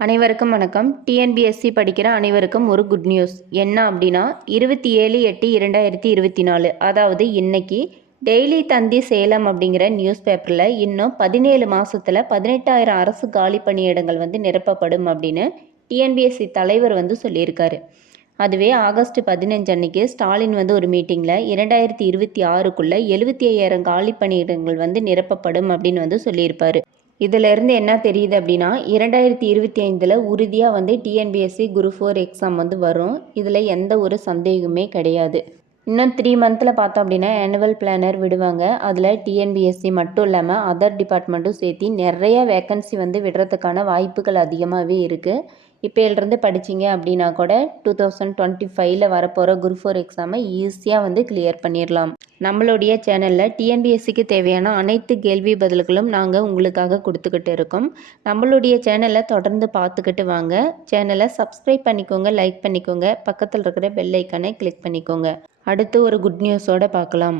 அனைவருக்கும் வணக்கம். டிஎன்பிஎஸ்சி படிக்கிற அனைவருக்கும் ஒரு குட் நியூஸ். என்ன அப்படின்னா 27/8/2024 அதாவது இன்னைக்கு டெய்லி தந்தி சேலம் அப்படிங்கிற நியூஸ் பேப்பரில் இன்னும் 17 மாதத்தில் 18,000 அரசு காலி பணியிடங்கள் நிரப்பப்படும் அப்படின்னு டிஎன்பிஎஸ்சி தலைவர் சொல்லியிருக்காரு. அதுவே ஆகஸ்ட் 15 அன்னைக்கு ஸ்டாலின் ஒரு மீட்டிங்கில் 2026க்குள்ளே 75,000 காலி பணியிடங்கள் நிரப்பப்படும் அப்படின்னு சொல்லியிருப்பார். இதிலிருந்து என்ன தெரியுது அப்படின்னா 2025 உறுதியாக டிஎன்பிஎஸ்சி குரூப் 4 எக்ஸாம் வரும். இதில் எந்த ஒரு சந்தேகமே கிடையாது. இன்னும் 3 மந்தில் பார்த்தோம் அப்படின்னா ஆனுவல் பிளானர் விடுவாங்க. அதில் டிஎன்பிஎஸ்சி மட்டும் இல்லாமல் அதர் டிபார்ட்மெண்ட்டும் சேர்த்து நிறைய வேக்கன்சி விடுறதுக்கான வாய்ப்புகள் அதிகமாகவே இருக்குது. இப்போலேருந்து படிச்சிங்க அப்படின்னா கூட 2025 வரப்போகிற குரூப் 4 எக்ஸாமை ஈஸியாக கிளியர் பண்ணிடலாம். நம்மளுடைய சேனலில் டிஎன்பிஎஸ்சிக்கு தேவையான அனைத்து கேள்வி பதில்களும் நாங்கள் உங்களுக்காக கொடுத்துக்கிட்டு இருக்கோம். நம்மளுடைய சேனலை தொடர்ந்து பார்த்துக்கிட்டு வாங்க. சேனலை சப்ஸ்கிரைப் பண்ணிக்கோங்க, லைக் பண்ணிக்கோங்க, பக்கத்தில் இருக்கிற பெல் ஐக்கானை கிளிக் பண்ணிக்கோங்க. அடுத்து ஒரு குட் நியூஸோடு பார்க்கலாம்.